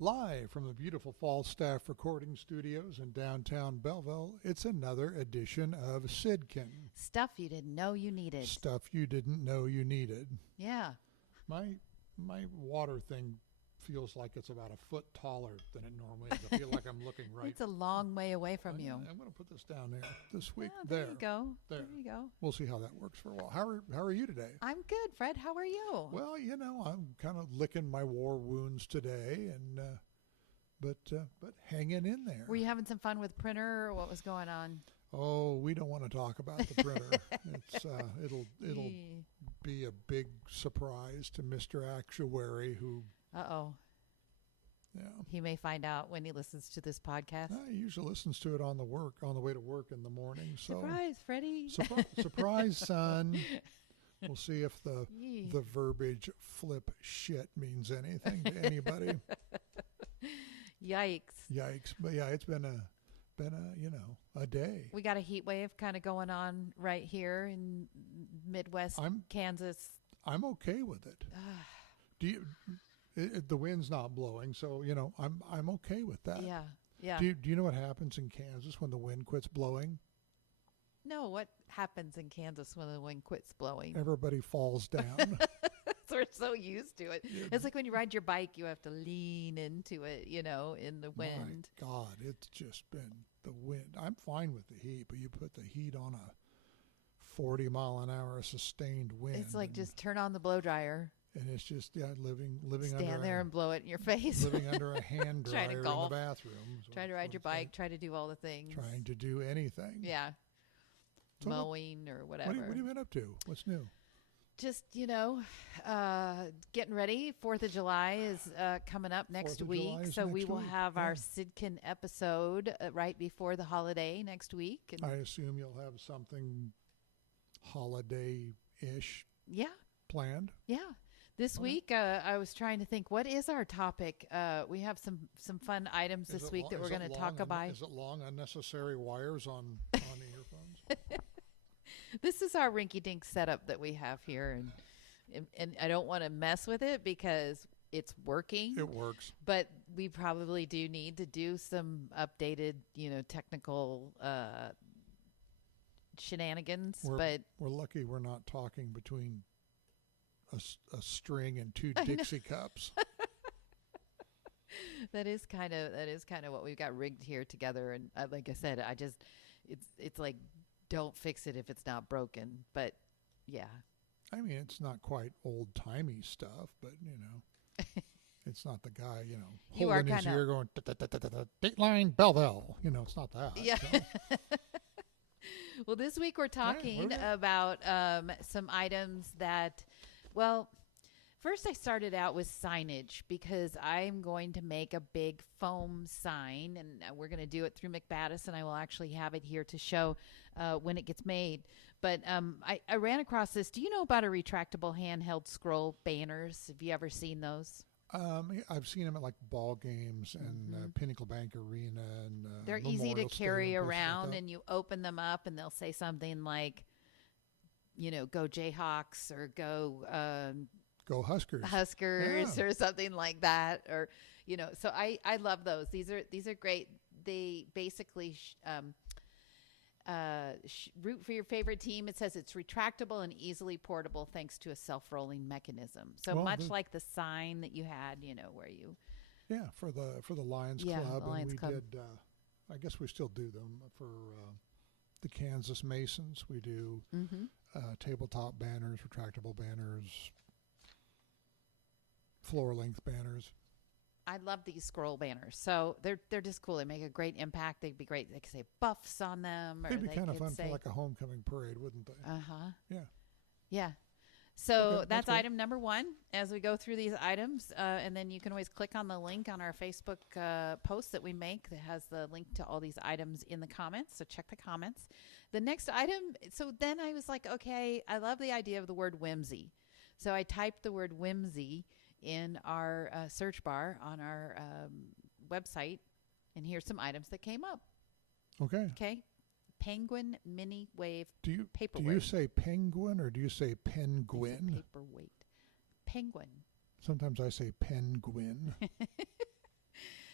Live from the beautiful Falstaff Recording Studios in downtown Belleville, it's another edition of Sydkyn. Stuff you didn't know you needed. Stuff you didn't know you needed. Yeah. My water thing feels like it's about a foot taller than it normally is. I feel like I'm looking right. It's a long way away from you. I'm going to put this down there this week. Oh, there you go. There you go. We'll see how that works for a while. How are you today? I'm good, Fred. How are you? Well, I'm kind of licking my war wounds today, and but hanging in there. Were you having some fun with printer, or what was going on? Oh, we don't want to talk about the printer. It's it'll be a big surprise to Mr. Actuary who. Uh-oh. Yeah. He may find out when he listens to this podcast. He usually listens to it on the way to work in the morning. So surprise, Freddie. Surprise, son. We'll see if the verbiage "flip shit" means anything to anybody. Yikes. But yeah, it's been a day. We got a heat wave kind of going on right here in Midwest Kansas. I'm okay with it. The wind's not blowing, so I'm okay with that. Yeah. Do you know what happens in Kansas when the wind quits blowing? No, what happens in Kansas when the wind quits blowing? Everybody falls down. So we're so used to it. Yeah. It's like when you ride your bike, you have to lean into it, in the wind. My God, it's just been the wind. I'm fine with the heat, but you put the heat on a 40-mile-an-hour sustained wind. It's like just turn on the blow dryer. And it's just living Stand under there and blow it in your face. Living under a hand dryer in the bathroom. Try to ride your bike. Try to do all the things. Trying to do anything. Yeah. So mowing or whatever. What have you been up to? What's new? Just, getting ready. 4th of July is coming up next week. So we will have our Sydkyn episode right before the holiday next week. And I assume you'll have something holiday-ish planned. Yeah. This week, I was trying to think, what is our topic? We have some fun items this week that we're going to talk about. Is it long, unnecessary wires on earphones? This is our rinky-dink setup that we have here, and I don't want to mess with it because it's working. It works. But we probably do need to do some updated, technical shenanigans. But we're lucky we're not talking between a string and two Dixie cups. That is kind of what we've got rigged here together. And like I said, it's like, don't fix it if it's not broken. But yeah, I mean, it's not quite old timey stuff, but it's not the guy holding his ear going Dateline Belleville. It's not that. Yeah. So. Well, this week we're talking about some items that. Well, first I started out with signage because I'm going to make a big foam sign, and we're going to do it through McBattas, and I will actually have it here to show when it gets made. But I ran across this. Do you know about a retractable handheld scroll banners? Have you ever seen those? I've seen them at like ball games and Pinnacle Bank Arena. And they're easy to carry around, and you open them up, and they'll say something like, go Jayhawks or go Huskers or something like that. Or, so I love those. These are great. They basically root for your favorite team. It says it's retractable and easily portable thanks to a self-rolling mechanism. So much like the sign that you had, where you. Yeah, for the Lions Club. The Lions Club. Did, I guess we still do them for the Kansas Masons. We do tabletop banners, retractable banners, floor-length banners. I love these scroll banners. So they're just cool. They make a great impact. They'd be great. They could say buffs on them. Or They'd be kind of fun for like a homecoming parade, wouldn't they? Uh-huh. Yeah. Yeah. So that's item number 1 as we go through these items. And then you can always click on the link on our Facebook post that we make that has the link to all these items in the comments. So check the comments. The next item, so then I was like, okay, I love the idea of the word whimsy. So I typed the word whimsy in our search bar on our website, and here's some items that came up. Okay. Penguin mini wave paperweight. Do you say penguin or do you say penguin? Paperweight. Penguin. Sometimes I say penguin.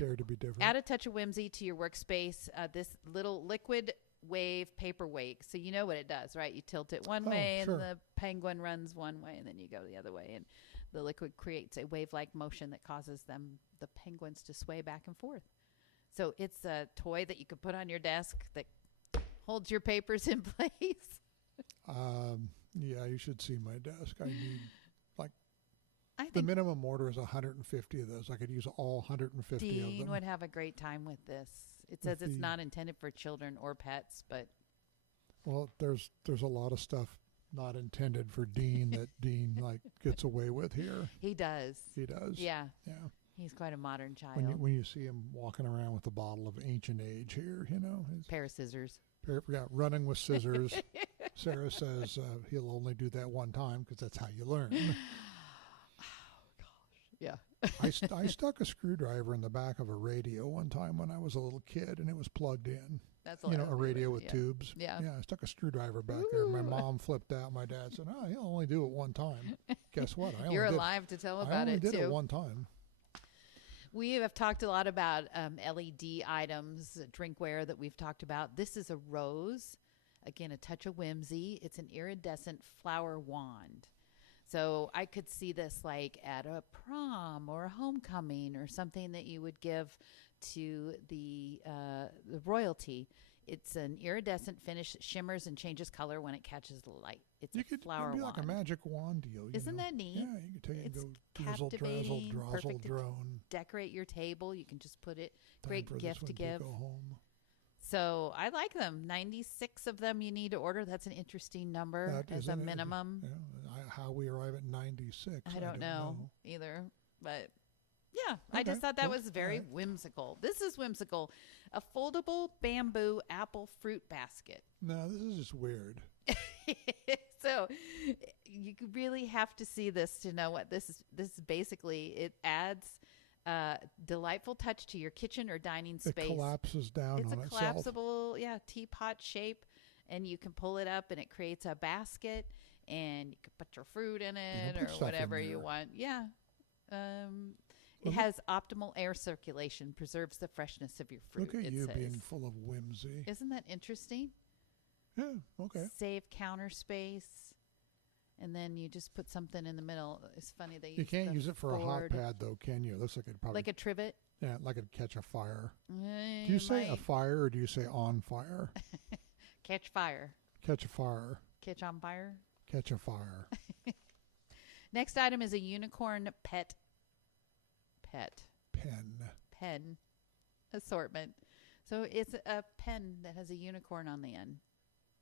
Dare to be different. Add a touch of whimsy to your workspace. This little liquid wave paperweight. So you know what it does, right? You tilt it one way and the penguin runs one way and then you go the other way. And the liquid creates a wave-like motion that causes the penguins to sway back and forth. So it's a toy that you could put on your desk that holds your papers in place. Yeah, you should see my desk. I need I think the minimum order is 150 of those. I could use all 150 of them. Dean would have a great time with this. It says it's not intended for children or pets, but well, there's a lot of stuff not intended for Dean that Dean gets away with here. He does. He does. Yeah. Yeah. He's quite a modern child. When you see him walking around with a bottle of Ancient Age here, pair of scissors. Running with scissors. Sarah says he'll only do that one time because that's how you learn. Yeah. I stuck a screwdriver in the back of a radio one time when I was a little kid, and it was plugged in. That's a radio with tubes. Yeah. Yeah, I stuck a screwdriver back there. My mom flipped out. My dad said, "Oh, he'll only do it one time." Guess what? You're alive to tell about it, too. I only did it one time. We have talked a lot about LED items, drinkware that we've talked about. This is a rose. Again, a touch of whimsy. It's an iridescent flower wand. So I could see this at a prom or a homecoming or something that you would give to the royalty. It's an iridescent finish, shimmers and changes color when it catches the light. It's a flower wand. It'd be like a magic wand deal. Isn't that neat? Yeah, you can take it and go drizzle, captivating, drazzle, perfect drone. Decorate your table. You can just put it. Great gift to give. Go home. So I like them. 96 of them you need to order. That's an interesting number as a minimum. Yeah. How we arrive at 96. I don't know either. But yeah, okay. I just thought that was very whimsical. This is whimsical. A foldable bamboo apple fruit basket. No, this is just weird. So you really have to see this to know what this is. This is basically, it adds delightful touch to your kitchen or dining space. It collapses down on itself. It's a collapsible, teapot shape, and you can pull it up, and it creates a basket, and you can put your fruit in it or whatever you want. Yeah. It has optimal air circulation, preserves the freshness of your fruit. Look at you being full of whimsy. Isn't that interesting? Yeah, okay. Save counter space. And then you just put something in the middle. It's funny they You can't use it for a hot pad, though, can you? It looks like it probably... Like a trivet? Yeah, like it'd catch a fire. Do you say a fire or do you say on fire? Catch fire. Catch a fire. Catch on fire? Catch a fire. Next item is a unicorn pen assortment. So it's a pen that has a unicorn on the end.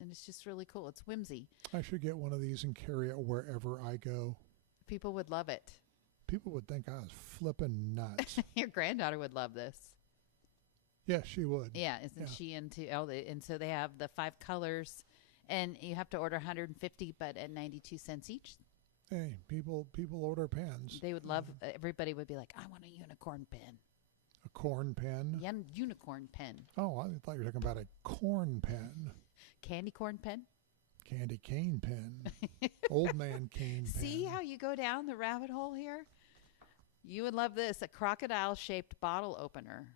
And it's just really cool. It's whimsy. I should get one of these and carry it wherever I go. People would love it. People would think I was flipping nuts. Your granddaughter would love this. Yeah, she would. Yeah, isn't she into... and so they have the 5 colors. And you have to order 150, but at 92 cents each. Hey, people order pens. They would love... everybody would be like, I want a unicorn pen. A corn pen? Yeah, unicorn pen. Oh, I thought you were talking about a corn pen. Candy corn pen? Candy cane pen. Old man cane pen. See how you go down the rabbit hole here? You would love this. A crocodile-shaped bottle opener.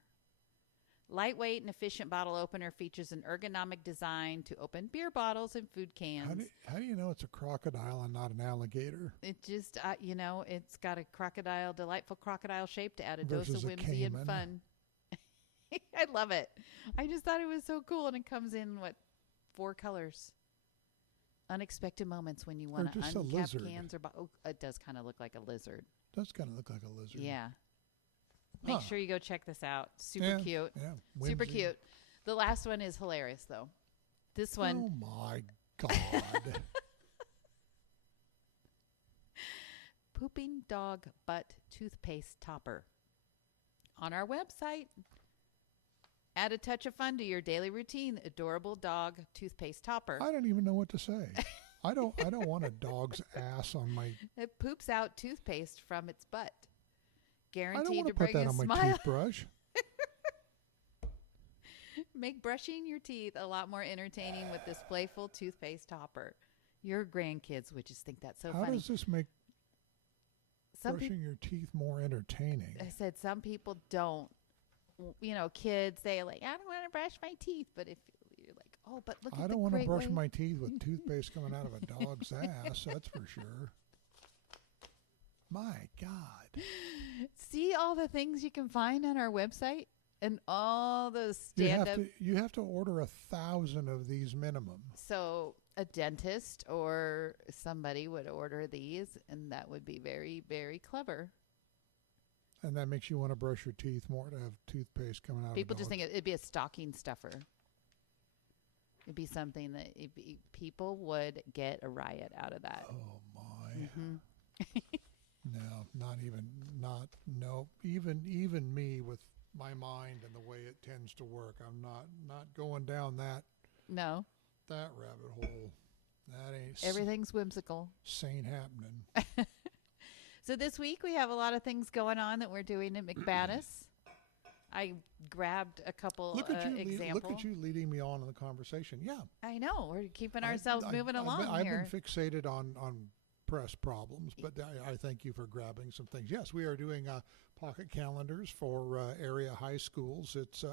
Lightweight and efficient bottle opener features an ergonomic design to open beer bottles and food cans. How do you know it's a crocodile and not an alligator? It just, it's got a delightful crocodile shape to add a dose of whimsy and fun. I love it. I just thought it was so cool. And it comes in, 4 colors. Unexpected moments when you want to uncap cans or it does kind of look like a lizard. Does kind of look like a lizard. Yeah. Make sure you go check this out. Super cute. Yeah, super cute. The last one is hilarious, though. This one. Oh, my God. Pooping dog butt toothpaste topper. On our website. Add a touch of fun to your daily routine. Adorable dog toothpaste topper. I don't even know what to say. I don't want a dog's ass on my... It poops out toothpaste from its butt. Guaranteed I don't want to to put bring that on my toothbrush. Make brushing your teeth a lot more entertaining with this playful toothpaste topper. Your grandkids would just think that's so funny. How does this make brushing your teeth more entertaining? I said some people don't kids say like, I don't want to brush my teeth. But if you're like, oh, but look at the great way. I don't want to brush my teeth with toothpaste coming out of a dog's ass. That's for sure. My God. See all the things you can find on our website and all those stand-up. You have to order 1,000 of these minimum. So a dentist or somebody would order these, and that would be very, very clever. And that makes you want to brush your teeth more to have toothpaste coming out. People just think it'd be a stocking stuffer. It'd be something that people would get a riot out of that. Oh my. Mm-hmm. Even me with my mind and the way it tends to work, I'm not going down that rabbit hole. That ain't everything's whimsical. Sane happening. So this week we have a lot of things going on that we're doing at McBattas. I grabbed a couple examples. Look at you leading me on in the conversation. Yeah, I know we're keeping ourselves moving along I've here. I've been fixated on press problems, but I thank you for grabbing some things. Yes, we are doing pocket calendars for area high schools. It's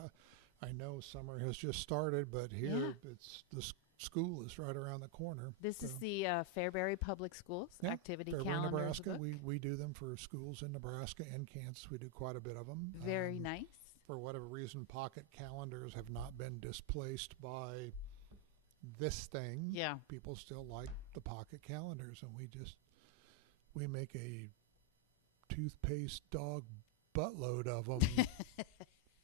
I know summer has just started, but here it's the school is right around the corner. This is the Fairbury Public Schools activity calendar. Nebraska. We do them for schools in Nebraska and Kansas. We do quite a bit of them. Very nice. For whatever reason, pocket calendars have not been displaced by this thing. Yeah. People still like the pocket calendars, and we make a toothpaste dog buttload of them.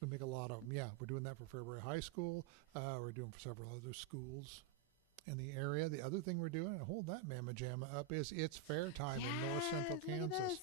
We make a lot of them. Yeah, we're doing that for Fairbury High School. We're doing for several other schools in the area. The other thing we're doing, and hold that mamma jamma up, is It's Fair Time in North Central Kansas.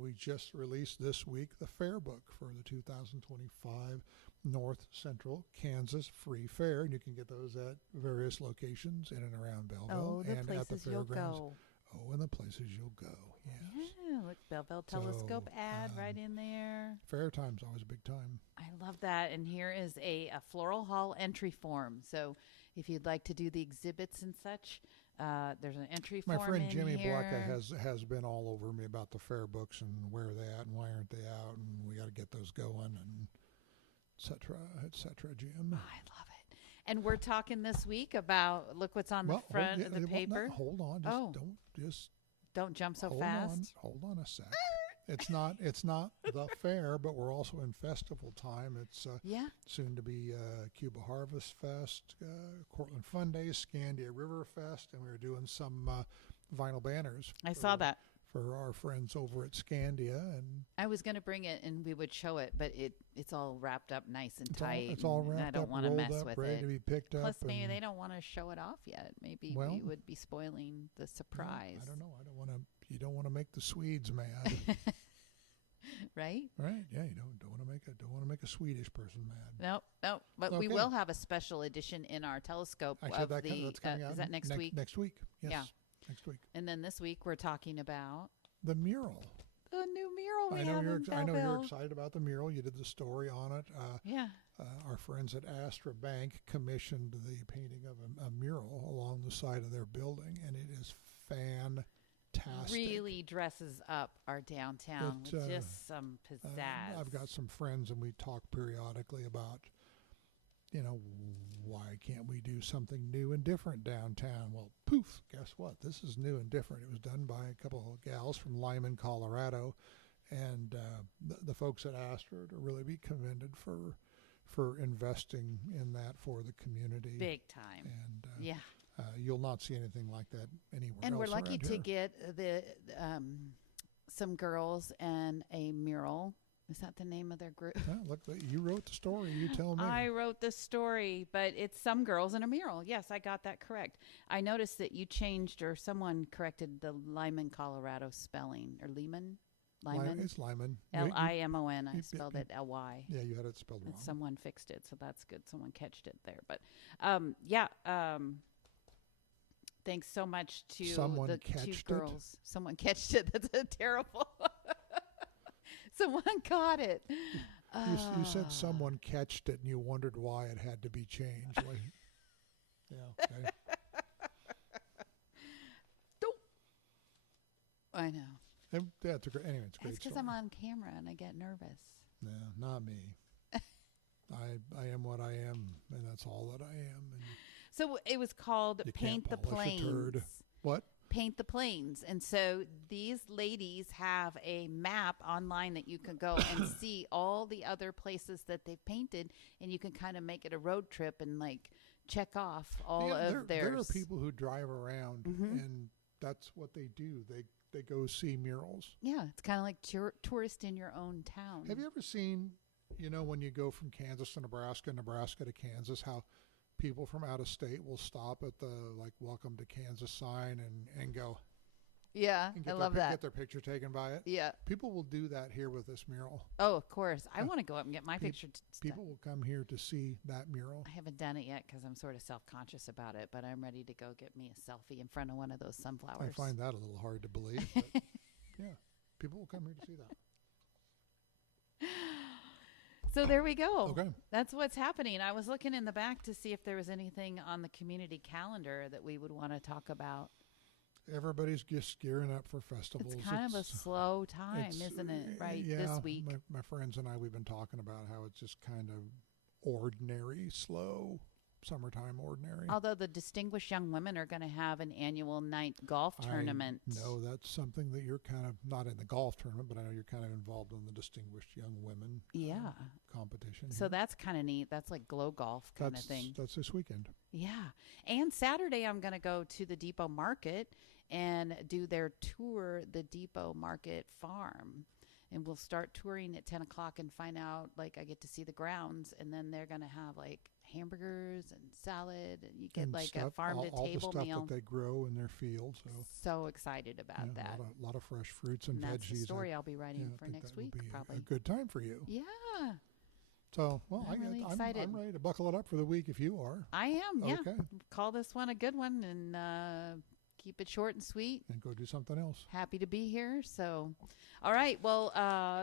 We just released this week the fair book for the 2025 North Central Kansas Free Fair, and you can get those at various locations in and around Belleville and at the fairgrounds. Oh, and the places you'll go. Yes. Yeah, look, Belleville Telescope ad right in there. Fair time's always a big time. I love that. And here is a Floral Hall entry form. So if you'd like to do the exhibits and such, there's an entry form. My friend in Jimmy here. Blacka has been all over me about the fair books and where are they at and why aren't they out, and we got to get those going, and et cetera, Jim. I love it. And we're talking this week about, look what's on the front of the paper. Hold on. Don't jump so fast. Hold on a sec. It's not the fair, but we're also in festival time. It's soon to be Cuba Harvest Fest, Cortland Fun Days, Scandia River Fest, and we were doing some vinyl banners. I saw that. For our friends over at Scandia. And I was going to bring it and we would show it, but it's all wrapped up nice and tight. It's all wrapped up, I don't want to mess with ready it. To be picked up. Plus, maybe they don't want to show it off yet. Maybe we would be spoiling the surprise. I don't know. You don't want to make the Swedes mad. Right? Right. Yeah, you don't want to make a Swedish person mad. Nope. But we will have a special edition in our telescope Actually, of that's coming out is that next week? Next week. Yes. Yeah. Next week. And then this week we're talking about the mural. The new mural I know you're excited about the mural. You did the story on it. Our friends at Astra Bank commissioned the painting of a mural along the side of their building, and it is fantastic. Really dresses up our downtown with just some pizzazz. I've got some friends, and we talk periodically about, why can't we do something new and different downtown? Well, poof, guess what? This is new and different. It was done by a couple of gals from Lyman, Colorado, and the folks at Astra to really be commended for investing in that for the community. Big time. And you'll not see anything like that anywhere else. And we're lucky to here. get the some girls and a mural. Is that the name of their group? Look, you wrote the story. You tell me. I wrote the story, but it's some girls and a mural. Yes, I got that correct. I noticed that you changed, or someone corrected the Lyman, Colorado spelling, or Lyman. It's Lyman. Limon. I spelled it Ly. Yeah, you had it spelled wrong. And someone fixed it, so that's good. Someone catched it there. But thanks so much to the two girls. Someone catched it. That's a terrible. Someone caught it. You said someone catched it, and you wondered why it had to be changed. Okay. I know. That's a great. Anyway, it's a great. That's because I'm on camera and I get nervous. No, not me. I am what I am, and that's all that I am. And So it was called you Paint the can't polish a turd. Plains. What? Paint the Plains. And so these ladies have a map online that you can go and see all the other places that they've painted, and you can kind of make it a road trip and like check off all of theirs. There are people who drive around, and that's what they do. They go see murals. Yeah, it's kind of like tourist in your own town. Have you ever seen, when you go from Kansas to Nebraska, Nebraska to Kansas, how people from out of state will stop at the welcome to Kansas sign and go. Yeah, and I love that. Get their picture taken by it. Yeah. People will do that here with this mural. Oh, of course. I want to go up and get my picture. People will come here to see that mural. I haven't done it yet because I'm sort of self-conscious about it, but I'm ready to go get me a selfie in front of one of those sunflowers. I find that a little hard to believe, but yeah, people will come here to see that. So there we go. Okay. That's what's happening. I was looking in the back to see if there was anything on the community calendar that we would want to talk about. Everybody's just gearing up for festivals. It's kind of a slow time, isn't it? Right, yeah, this week. My friends and I, we've been talking about how it's just kind of ordinary, slow, summertime ordinary. Although the distinguished young women are going to have an annual night golf tournament. No, that's something that you're kind of not in the golf tournament, but I know you're kind of involved in the distinguished young women competition. So that's kind of neat. That's like glow golf kind of thing. That's this weekend. Yeah. And Saturday I'm going to go to the Depot Market and do their tour, the Depot Market Farm. And we'll start touring at 10 o'clock and find out, I get to see the grounds. And then they're going to have, hamburgers and salad. And you get, a farm-to-table meal. All the stuff that they grow in their fields. So excited about that. A lot of fresh fruits and veggies. That's the story I'll be writing for next week, probably. A good time for you. Yeah. So, I'm really excited. I'm ready to buckle it up for the week if you are. I am, yeah. Okay. Call this one a good one and keep it short and sweet. And go do something else. Happy to be here. So, all right. Well,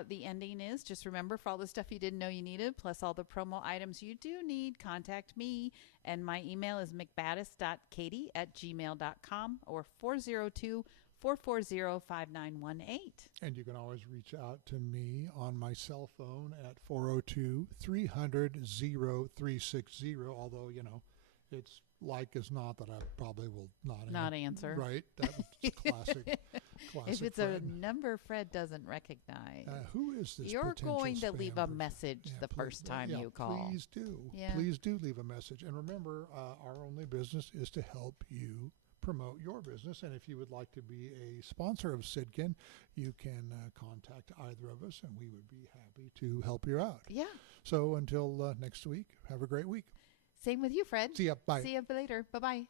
the ending is just remember, for all the stuff you didn't know you needed, plus all the promo items you do need, contact me. And my email is mcbattas.katy@gmail.com or 402-440-5918. And you can always reach out to me on my cell phone at 402-300-0360, although, it's as not that I probably will not answer. Right. That was classic. If it's Fred. A number Fred doesn't recognize. Who is this? You're going to spam leave a message the first time you call. Please do. Yeah. Please do leave a message. And remember, our only business is to help you promote your business. And if you would like to be a sponsor of Sydkyn, you can contact either of us, and we would be happy to help you out. Yeah. So until next week, have a great week. Same with you, Fred. See ya. Bye. See you later. Bye-bye.